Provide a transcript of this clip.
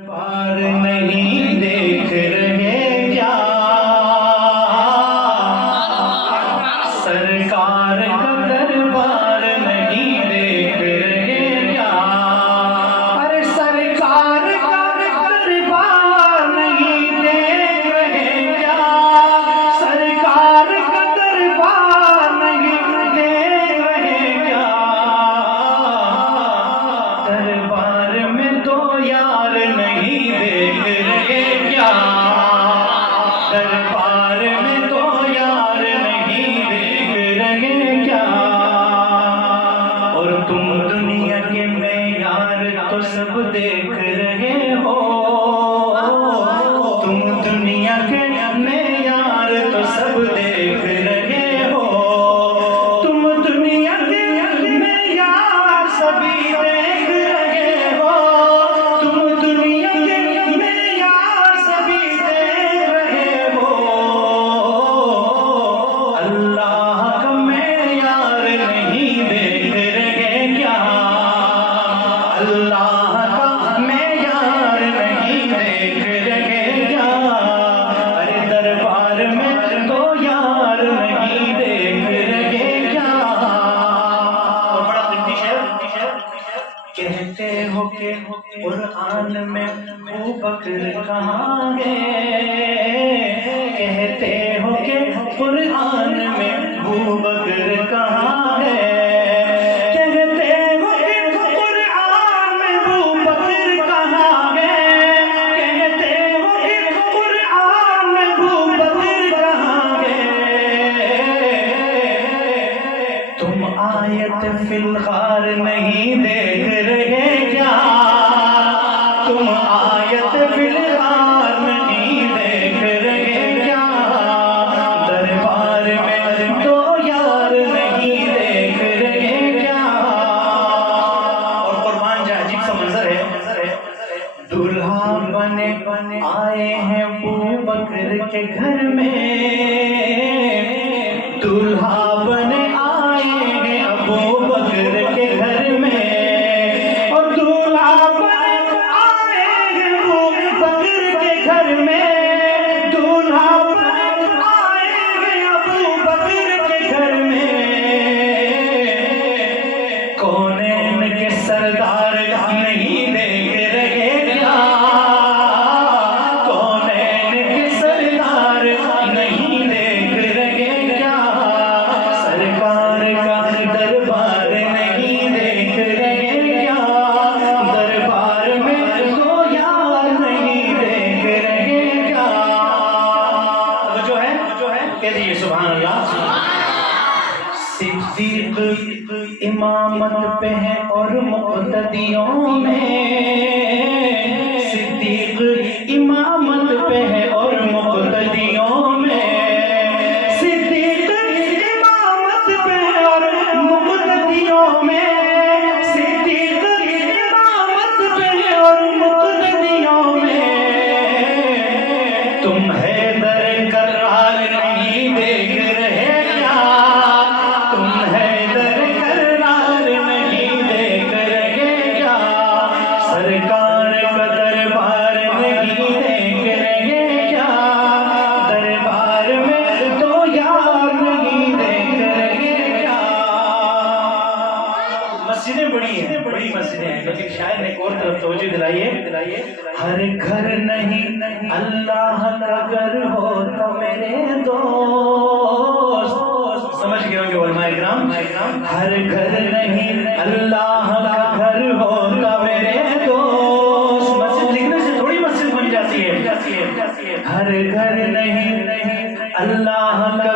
پار نہیں دیکھ رہے کیا سرکار کا دربار نہیں دیکھ رہے کیا ارے سرکار کا دربار نہیں دیکھ رہے کیا سرکار کا دربار نہیں دیکھ رہے کیا دربار میں تو یار نہیں دیکھ رہے کیا دربار میں تو یار نہیں دیکھ رہے کیا اور تم دنیا کے معیار تو سب دیکھ رہے ہو تم دنیا کے معیار تو سب دیکھ رہے ہو تم دنیا کے معیار سبھی دیکھ رہے ہو تم دنیا کے معیار سبھی دیکھ رہے ہو اللہ کا معیار نہیں دیکھ رہے کیا اللہ کا معیار نہیں دیکھ رہے کیا ارے دربار میں تو یار نہیں دیکھ رہے کیا اور بڑا قیمتی شعر کہتے ہو کہ قرآن میں ابو بکر کہاں ہے کہتے ہو کہ قرآن میں ابو بکر کہاں ہے کہتے ہو کہ قرآن میں ابو بکر کہاں ہے کہتے ہو کہ قرآن میں ابو بکر کہاں ہے تم آیت فی الغار نہیں دیکھ رہے کیا تم آیت فی الغار نہیں دیکھ رہے کیا دربار میں تو یار نہیں دیکھ رہے کیا اور قربان جا عجیب سا منظر ہے دلہا بنے آئے ہیں ابو بکر کے گھر میں دلہا بنے آئے ہیں ابو بکر کے گھر میں اور دلہا بنے آئے ہیں ابو بکر کے گھر میں دلہا بنے آئے ہیں ابو بکر کے گھر میں کونین کے سردار نہیں دیکھ رہے کیا کونین کے سردار نہیں دیکھ رہے کیا سرکار کا دربار نہیں دیکھ رہے کیا دربار میں تو یار نہیں دیکھ رہے کیا جو ہے کہہ دیجیے سبحان اللہ صدیق امامت پہ ہے اور مقتدیوں میں صدیق امامت پہ ہے اور مقتدیوں میں صدیق امامت پہ ہے اور مقتدیوں میں صدیق امامت پہ ہے اور مقتدیوں میں تم حیدر کرار نہیں دیکھ رہے کیا تم حیدر کرار نہیں دیکھ رہے کیا سرکار کا دربار نہیں دیکھ رہے کیا دربار میں تو یار نہیں دیکھ رہے کیا مسجدیں بڑی مسجدیں ہیں لیکن شاید نے ایک اور طرف توجہ دلائیے ہر گھر نہیں اللہ کا گھر ہو تو میرے دوست سمجھ گئے ہوں گے علماء کرام ہر گھر نہیں اللہ کا گھر ہو تو میرے دوست مسجد لکھنے سے تھوڑی مسجد بن جاتی ہے ہر گھر نہیں اللہ کا